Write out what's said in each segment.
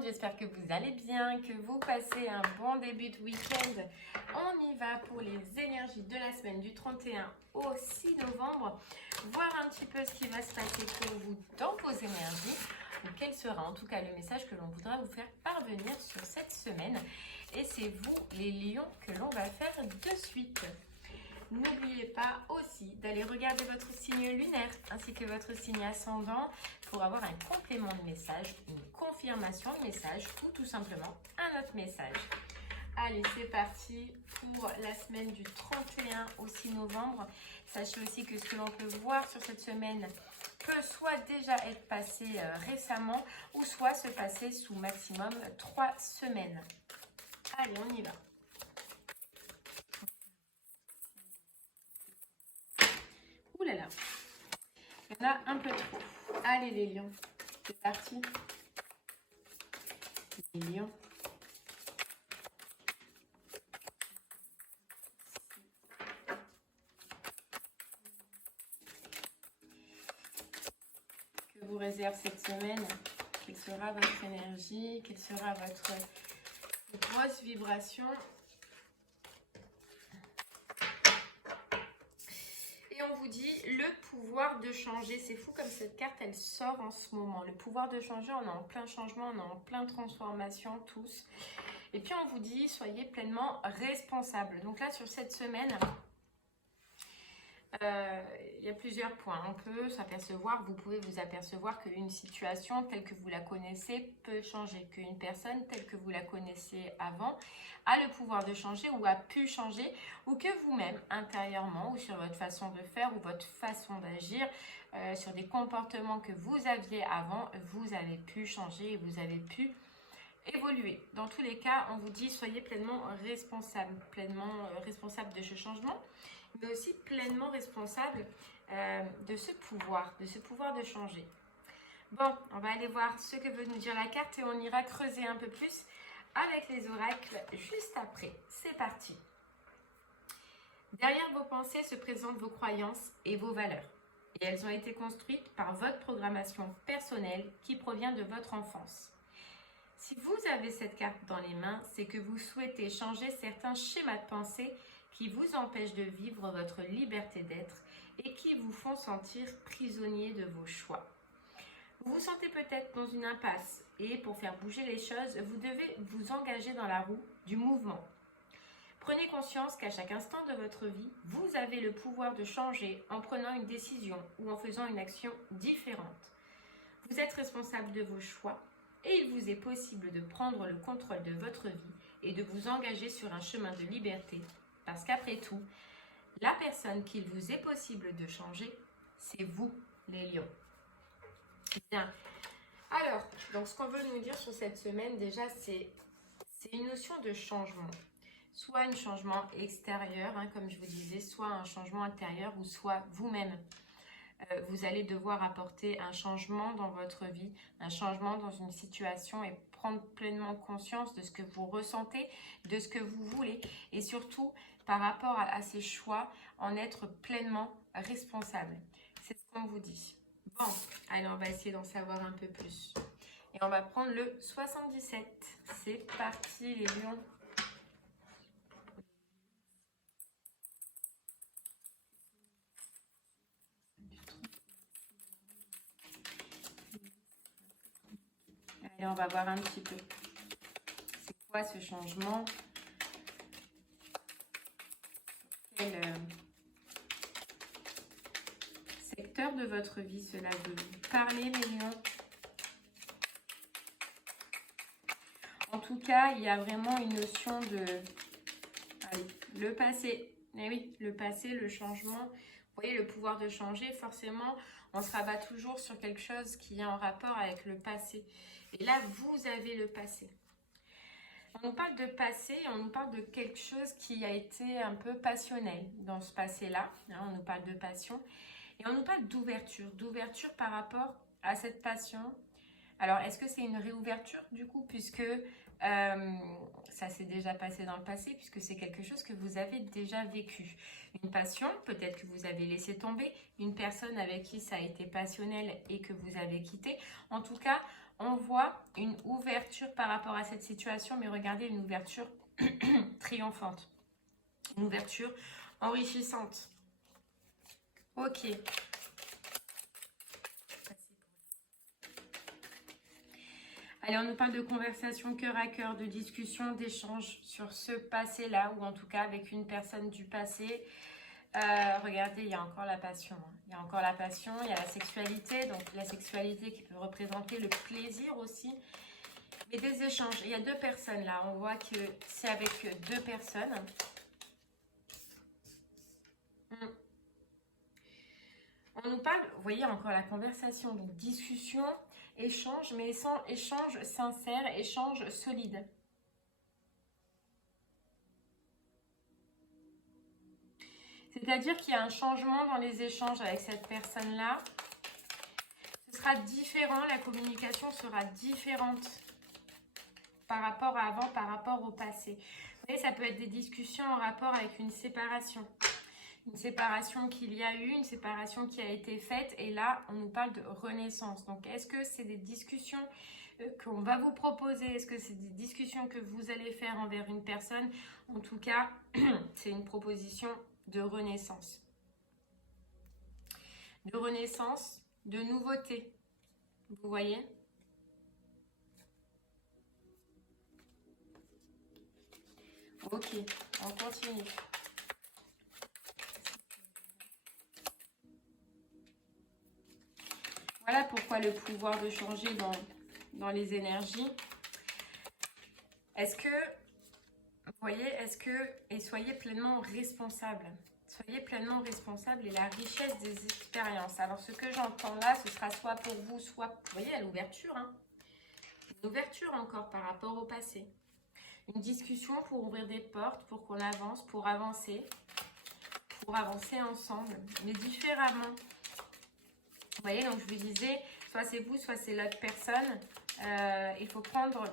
monde, j'espère que vous allez bien, que vous passez un bon début de week-end. On y va pour les énergies de la semaine du 31 au 6 novembre, voir un petit peu ce qui va se passer pour vous dans vos énergies, ou quel sera en tout cas le message que l'on voudra vous faire parvenir sur cette semaine. Et c'est vous les lions que l'on va faire de suite. N'oubliez pas aussi d'aller regarder votre signe lunaire ainsi que votre signe ascendant pour avoir un complément de message, une confirmation de message ou tout simplement un autre message. Allez, c'est parti pour la semaine du 31 au 6 novembre. Sachez aussi que ce que l'on peut voir sur cette semaine peut soit déjà être passé récemment ou soit se passer sous maximum 3 semaines. Allez, on y va. Ouh là là, il y en a un peu trop. Allez les lions, c'est parti. Les lions. Que vous réserve cette semaine? Quelle sera votre énergie? Quelle sera votre grosse vibration? On vous dit le pouvoir de changer. C'est fou comme cette carte elle sort en ce moment. Le pouvoir de changer, on est en plein changement, on est en plein transformation tous. Et puis on vous dit soyez pleinement responsable. Donc là sur cette semaine, il y a plusieurs points. On peut s'apercevoir, vous pouvez vous apercevoir qu'une situation telle que vous la connaissez peut changer, qu'une personne telle que vous la connaissez avant a le pouvoir de changer ou a pu changer, ou que vous-même intérieurement ou sur votre façon de faire ou votre façon d'agir, sur des comportements que vous aviez avant, vous avez pu changer et vous avez pu évoluer. Dans tous les cas, on vous dit soyez pleinement responsable de ce changement, mais aussi pleinement responsable de ce pouvoir de changer. Bon, on va aller voir ce que veut nous dire la carte et on ira creuser un peu plus avec les oracles juste après. C'est parti. Derrière vos pensées se présentent vos croyances et vos valeurs. Et elles ont été construites par votre programmation personnelle qui provient de votre enfance. Si vous avez cette carte dans les mains, c'est que vous souhaitez changer certains schémas de pensée qui vous empêchent de vivre votre liberté d'être et qui vous font sentir prisonnier de vos choix. Vous vous sentez peut-être dans une impasse et pour faire bouger les choses, vous devez vous engager dans la roue du mouvement. Prenez conscience qu'à chaque instant de votre vie, vous avez le pouvoir de changer en prenant une décision ou en faisant une action différente. Vous êtes responsable de vos choix et il vous est possible de prendre le contrôle de votre vie et de vous engager sur un chemin de liberté. Parce qu'après tout, la personne qu'il vous est possible de changer, c'est vous, les lions. Bien. Alors, donc ce qu'on veut nous dire sur cette semaine, déjà, c'est une notion de changement. Soit un changement extérieur, comme je vous disais, soit un changement intérieur ou soit vous-même. Vous allez devoir apporter un changement dans votre vie, un changement dans une situation et prendre pleinement conscience de ce que vous ressentez, de ce que vous voulez et surtout par rapport à ces choix, en être pleinement responsable. C'est ce qu'on vous dit. Bon, allez, on va essayer d'en savoir un peu plus. Et on va prendre le 77. C'est parti les lions. Allez, on va voir un petit peu. C'est quoi ce changement? Quel secteur de votre vie cela veut parler, les lions? En tout cas, il y a vraiment une notion de... Allez, le passé. Eh oui, le passé, le changement. Vous voyez, le pouvoir de changer, forcément, on se rabat toujours sur quelque chose qui est en rapport avec le passé. Et là, vous avez le passé. On nous parle de passé, on nous parle de quelque chose qui a été un peu passionnel dans ce passé-là. On nous parle de passion. Et on nous parle d'ouverture par rapport à cette passion. Alors, est-ce que c'est une réouverture du coup, puisque ça s'est déjà passé dans le passé, puisque c'est quelque chose que vous avez déjà vécu. Une passion, peut-être que vous avez laissé tomber, une personne avec qui ça a été passionnel et que vous avez quitté. En tout cas, on voit une ouverture par rapport à cette situation, mais regardez, une ouverture triomphante. Une ouverture enrichissante. Ok. Allez, on nous parle de conversation cœur à cœur, de discussion, d'échange sur ce passé-là, ou en tout cas avec une personne du passé. Regardez, il y a encore la passion. Il y a encore la passion, il y a la sexualité. Donc la sexualité qui peut représenter le plaisir aussi. Mais des échanges. Il y a deux personnes là. On voit que c'est avec deux personnes. On nous parle, vous voyez, encore la conversation. Donc discussion, échange, mais sans échange sincère, échange solide. C'est-à-dire qu'il y a un changement dans les échanges avec cette personne-là. Ce sera différent, la communication sera différente par rapport à avant, par rapport au passé. Vous voyez, ça peut être des discussions en rapport avec une séparation. Une séparation qu'il y a eu, une séparation qui a été faite. Et là, on nous parle de renaissance. Donc, est-ce que c'est des discussions qu'on va vous proposer? Est-ce que c'est des discussions que vous allez faire envers une personne? En tout cas, c'est une proposition de renaissance. De renaissance, de nouveauté. Vous voyez? Ok, on continue. Voilà pourquoi le pouvoir de changer dans les énergies. Est-ce que, vous voyez, et soyez pleinement responsable. Soyez pleinement responsable et la richesse des expériences. Alors, ce que j'entends là, ce sera soit pour vous, soit, vous voyez, à l'ouverture. Hein, une ouverture encore par rapport au passé. Une discussion pour ouvrir des portes, pour qu'on avance, pour avancer ensemble, mais différemment. Vous voyez, donc je vous disais, soit c'est vous, soit c'est l'autre personne. Il faut prendre,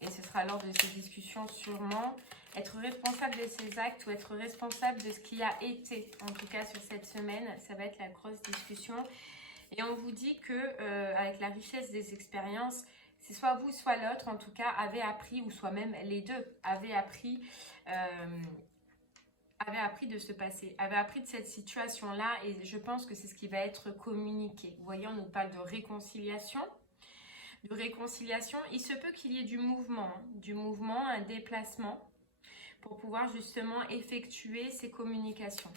et ce sera lors de ces discussions sûrement, être responsable de ses actes ou être responsable de ce qui a été, en tout cas sur cette semaine. Ça va être la grosse discussion. Et on vous dit que avec la richesse des expériences, c'est soit vous, soit l'autre, en tout cas, avait appris, ou soit même les deux, avaient appris de ce passé, avait appris de cette situation-là, et je pense que c'est ce qui va être communiqué. Vous voyez, on nous parle de réconciliation. De réconciliation, il se peut qu'il y ait du mouvement, un déplacement, pour pouvoir justement effectuer ces communications.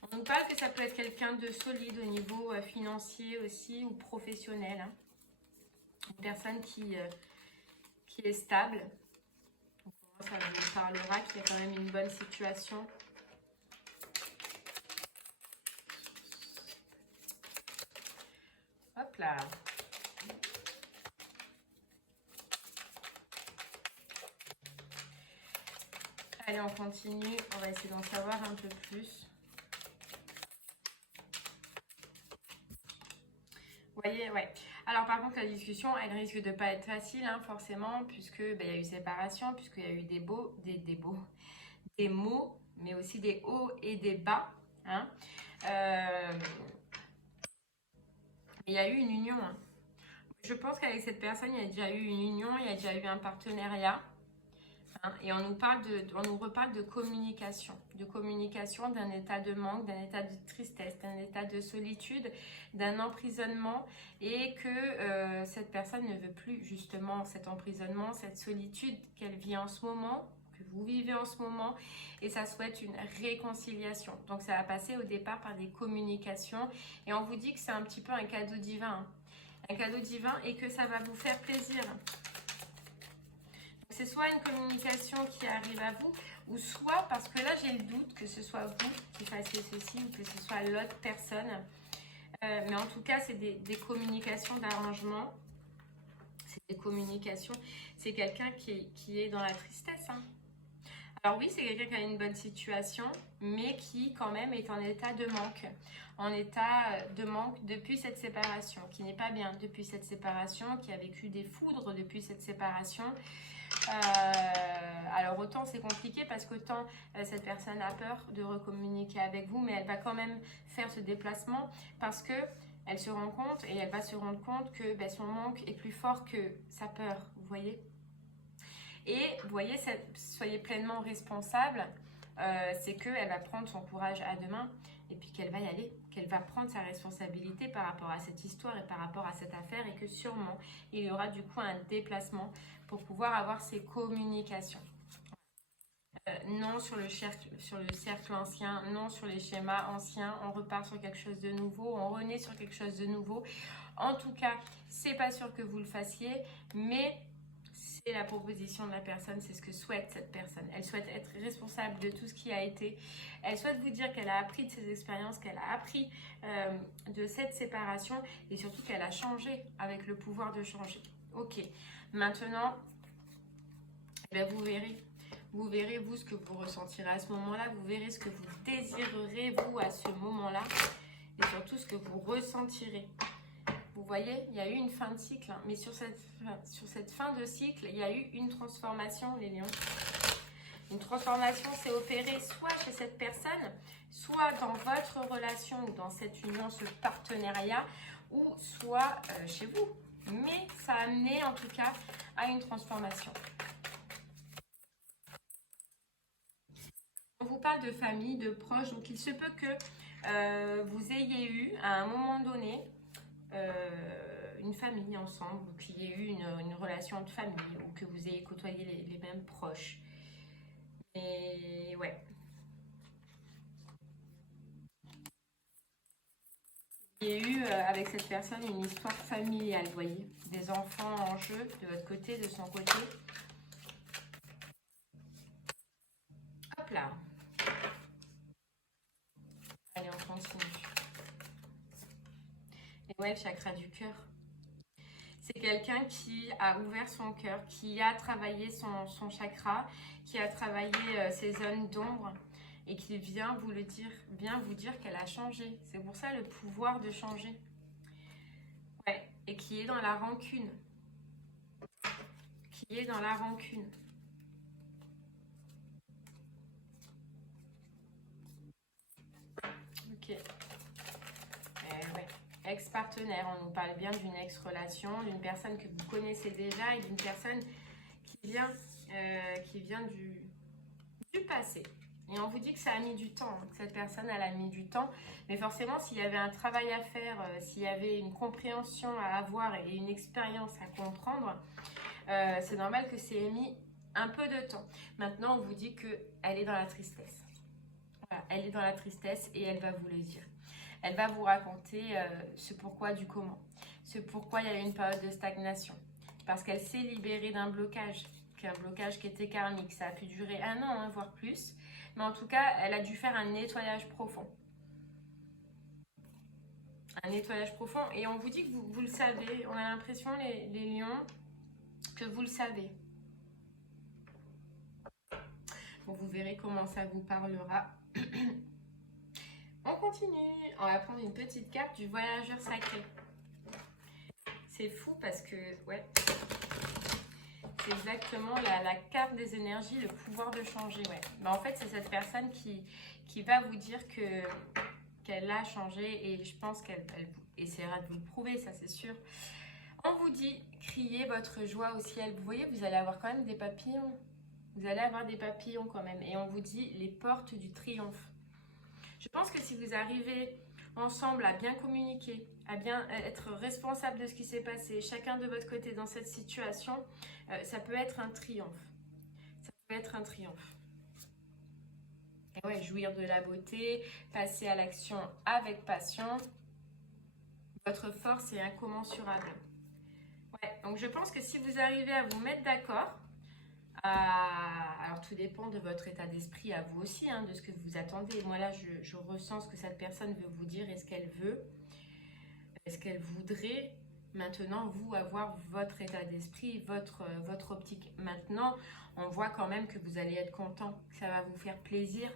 On nous parle que ça peut être quelqu'un de solide au niveau financier aussi, ou professionnel. Hein. Une personne qui est stable. Ça nous parlera qu'il y a quand même une bonne situation. Hop là. Allez, on continue. On va essayer d'en savoir un peu plus. Vous voyez, ouais. Alors par contre, la discussion, elle risque de pas être facile, hein, forcément, puisque il y a eu séparation, puisqu'il y a eu des mots, mais aussi des hauts et des bas. Hein. Il y a eu une union. Hein. Je pense qu'avec cette personne, il y a déjà eu une union, il y a déjà eu un partenariat. Hein, et on nous reparle de communication, d'un état de manque, d'un état de tristesse, d'un état de solitude, d'un emprisonnement, et que cette personne ne veut plus justement cet emprisonnement, cette solitude qu'elle vit en ce moment, que vous vivez en ce moment, et ça souhaite une réconciliation. Donc ça va passer au départ par des communications, et on vous dit que c'est un petit peu un cadeau divin, hein, un cadeau divin, et que ça va vous faire plaisir. C'est soit une communication qui arrive à vous, ou soit, parce que là j'ai le doute que ce soit vous qui fassiez ceci, ou que ce soit l'autre personne. Mais en tout cas, c'est des communications d'arrangement. C'est des communications. C'est quelqu'un qui est dans la tristesse. Hein. Alors oui, c'est quelqu'un qui a une bonne situation, mais qui quand même est en état de manque. En état de manque depuis cette séparation, qui n'est pas bien depuis cette séparation, qui a vécu des foudres depuis cette séparation. Alors autant c'est compliqué parce qu'autant cette personne a peur de recommuniquer avec vous, mais elle va quand même faire ce déplacement parce que elle se rend compte et elle va se rendre compte que ben, son manque est plus fort que sa peur, vous voyez. Et vous voyez, soyez pleinement responsable, c'est qu'elle va prendre son courage à deux mains et puis qu'elle va y aller, qu'elle va prendre sa responsabilité par rapport à cette histoire et par rapport à cette affaire et que sûrement il y aura du coup un déplacement pour pouvoir avoir ces communications. Non sur le cercle ancien, non sur les schémas anciens, on repart sur quelque chose de nouveau, on renaît sur quelque chose de nouveau. En tout cas, c'est pas sûr que vous le fassiez, mais c'est la proposition de la personne, c'est ce que souhaite cette personne. Elle souhaite être responsable de tout ce qui a été. Elle souhaite vous dire qu'elle a appris de ses expériences, qu'elle a appris de cette séparation et surtout qu'elle a changé avec le pouvoir de changer. Ok, maintenant, eh bien, vous verrez, vous, ce que vous ressentirez à ce moment-là. Vous verrez ce que vous désirerez, vous, à ce moment-là. Et surtout, ce que vous ressentirez. Vous voyez, il y a eu une fin de cycle. Hein, mais sur cette fin de cycle, il y a eu une transformation, les lions. Une transformation s'est opérée soit chez cette personne, soit dans votre relation ou dans cette union, ce partenariat, ou soit chez vous. Mais ça a amené, en tout cas, à une transformation. On vous parle de famille, de proches, donc il se peut que vous ayez eu à un moment donné une famille ensemble, ou qu'il y ait eu une relation de famille, ou que vous ayez côtoyé les mêmes proches. Et ouais. Il y a eu avec cette personne une histoire familiale, vous voyez, des enfants en jeu de votre côté, de son côté. Hop là. Allez, on continue. Et ouais, le chakra du cœur. C'est quelqu'un qui a ouvert son cœur, qui a travaillé son chakra, qui a travaillé ses zones d'ombre et qui vient vous le dire, vient vous dire qu'elle a changé. C'est pour ça le pouvoir de changer. Ouais, et qui est dans la rancune. Qui est dans la rancune. Ok. Ouais. Ex-partenaire, on nous parle bien d'une ex-relation, d'une personne que vous connaissez déjà et d'une personne qui vient du passé. Et on vous dit que ça a mis du temps, que cette personne elle a mis du temps. Mais forcément, s'il y avait un travail à faire, s'il y avait une compréhension à avoir et une expérience à comprendre, c'est normal que ça ait mis un peu de temps. Maintenant, on vous dit qu'elle est dans la tristesse. Voilà, elle est dans la tristesse et elle va vous le dire. Elle va vous raconter ce pourquoi du comment. Ce pourquoi il y a eu une période de stagnation. Parce qu'elle s'est libérée d'un blocage qui était karmique. Ça a pu durer 1 an, hein, voire plus. Mais en tout cas, elle a dû faire un nettoyage profond. Un nettoyage profond. Et on vous dit que vous le savez. On a l'impression, les lions, que vous le savez. Bon, vous verrez comment ça vous parlera. On continue. On va prendre une petite carte du voyageur sacré. C'est fou parce que, ouais, c'est exactement la carte des énergies, le pouvoir de changer, ouais. Mais en fait, c'est cette personne qui va vous dire qu'elle a changé et je pense qu'elle essaiera de vous le prouver, ça c'est sûr. On vous dit, criez votre joie au ciel. Vous voyez, vous allez avoir quand même des papillons. Vous allez avoir des papillons quand même. Et on vous dit, les portes du triomphe. Je pense que si vous arrivez ensemble à bien communiquer, à bien être responsable de ce qui s'est passé, chacun de votre côté dans cette situation, ça peut être un triomphe. Ça peut être un triomphe. Et ouais, jouir de la beauté, passer à l'action avec passion. Votre force est incommensurable. Ouais, donc je pense que si vous arrivez à vous mettre d'accord, alors tout dépend de votre état d'esprit à vous aussi, hein, de ce que vous attendez. Moi là, je ressens ce que cette personne veut vous dire et ce qu'elle veut. Est-ce qu'elle voudrait maintenant, vous, avoir votre état d'esprit, votre optique. Maintenant, on voit quand même que vous allez être content, que ça va vous faire plaisir.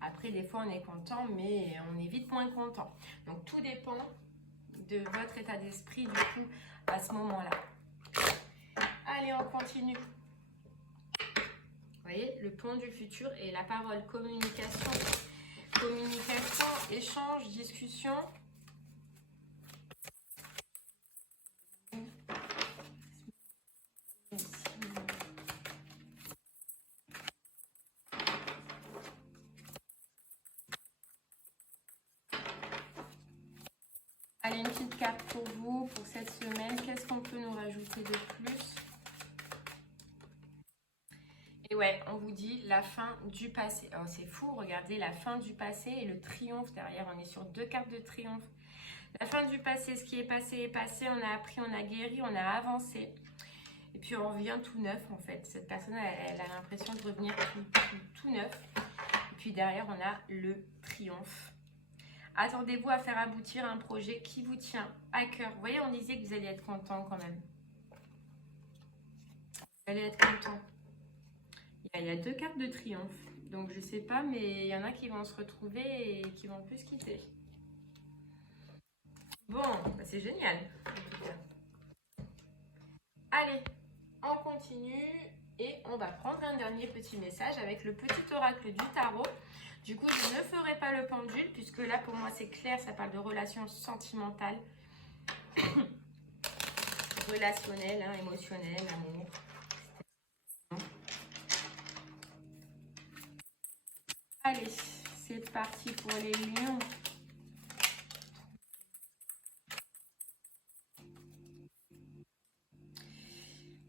Après, des fois, on est content, mais on est vite moins content. Donc, tout dépend de votre état d'esprit, du coup, à ce moment-là. Allez, on continue. Vous voyez, le pont du futur et la parole, communication. Communication, échange, discussion. cartes pour vous, pour cette semaine. Qu'est-ce qu'on peut nous rajouter de plus? Et ouais, on vous dit la fin du passé. Oh, c'est fou, regardez, la fin du passé et le triomphe derrière. On est sur 2 cartes de triomphe. La fin du passé, ce qui est passé, on a appris, on a guéri, on a avancé. Et puis on revient tout neuf en fait. Cette personne, elle a l'impression de revenir tout neuf. Et puis derrière, on a le triomphe. Attendez-vous à faire aboutir un projet qui vous tient à cœur. Vous voyez, on disait que vous alliez être content quand même. Vous allez être content. Il y a 2 cartes de triomphe. Donc je sais pas, mais il y en a qui vont se retrouver et qui vont plus se quitter. Bon, bah c'est génial. En tout cas. Allez, on continue et on va prendre un dernier petit message avec le petit oracle du tarot. Du coup, je ne ferai pas le pendule puisque là, pour moi, c'est clair, ça parle de relations sentimentales, relationnelles, hein, émotionnelles, amour. Allez, c'est parti pour les lions.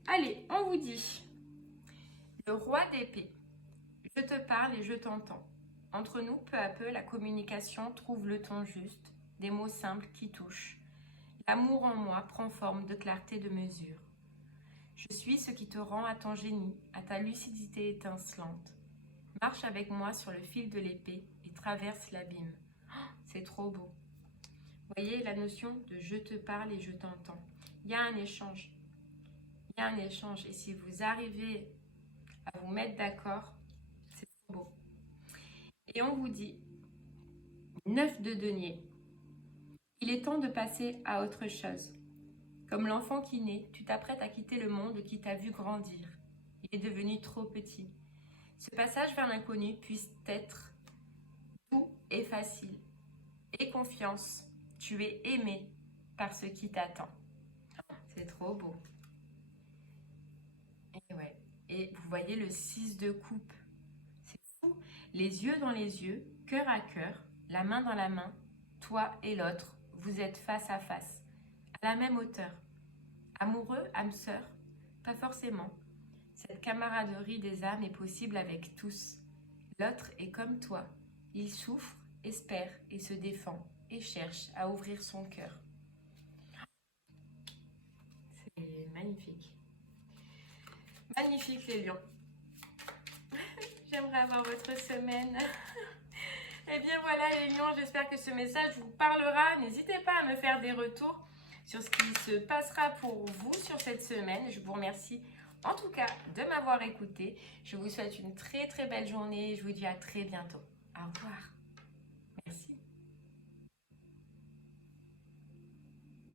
Allez, on vous dit, le roi d'épée, je te parle et je t'entends. Entre nous, peu à peu, la communication trouve le ton juste, des mots simples qui touchent. L'amour en moi prend forme de clarté de mesure. Je suis ce qui te rend à ton génie, à ta lucidité étincelante. Marche avec moi sur le fil de l'épée et traverse l'abîme. Oh, c'est trop beau. Voyez la notion de je te parle et je t'entends. Il y a un échange. Il y a un échange. Et si vous arrivez à vous mettre d'accord, c'est trop beau. Et on vous dit, 9 de denier. Il est temps de passer à autre chose. Comme l'enfant qui naît, tu t'apprêtes à quitter le monde qui t'a vu grandir. Il est devenu trop petit. Ce passage vers l'inconnu puisse être doux et facile. Aie confiance, tu es aimé par ce qui t'attend. C'est trop beau. Et ouais. Et vous voyez le 6 de coupe. C'est fou. Les yeux dans les yeux, cœur à cœur, la main dans la main, toi et l'autre, vous êtes face à face, à la même hauteur. Amoureux, âme sœur, pas forcément. Cette camaraderie des âmes est possible avec tous. L'autre est comme toi. Il souffre, espère et se défend et cherche à ouvrir son cœur. C'est magnifique. Magnifique les lions. J'aimerais avoir votre semaine. Et bien voilà les lions, j'espère que ce message vous parlera. N'hésitez pas à me faire des retours sur ce qui se passera pour vous sur cette semaine. Je vous remercie en tout cas de m'avoir écouté. Je vous souhaite une très très belle journée. Je vous dis à très bientôt. Au revoir.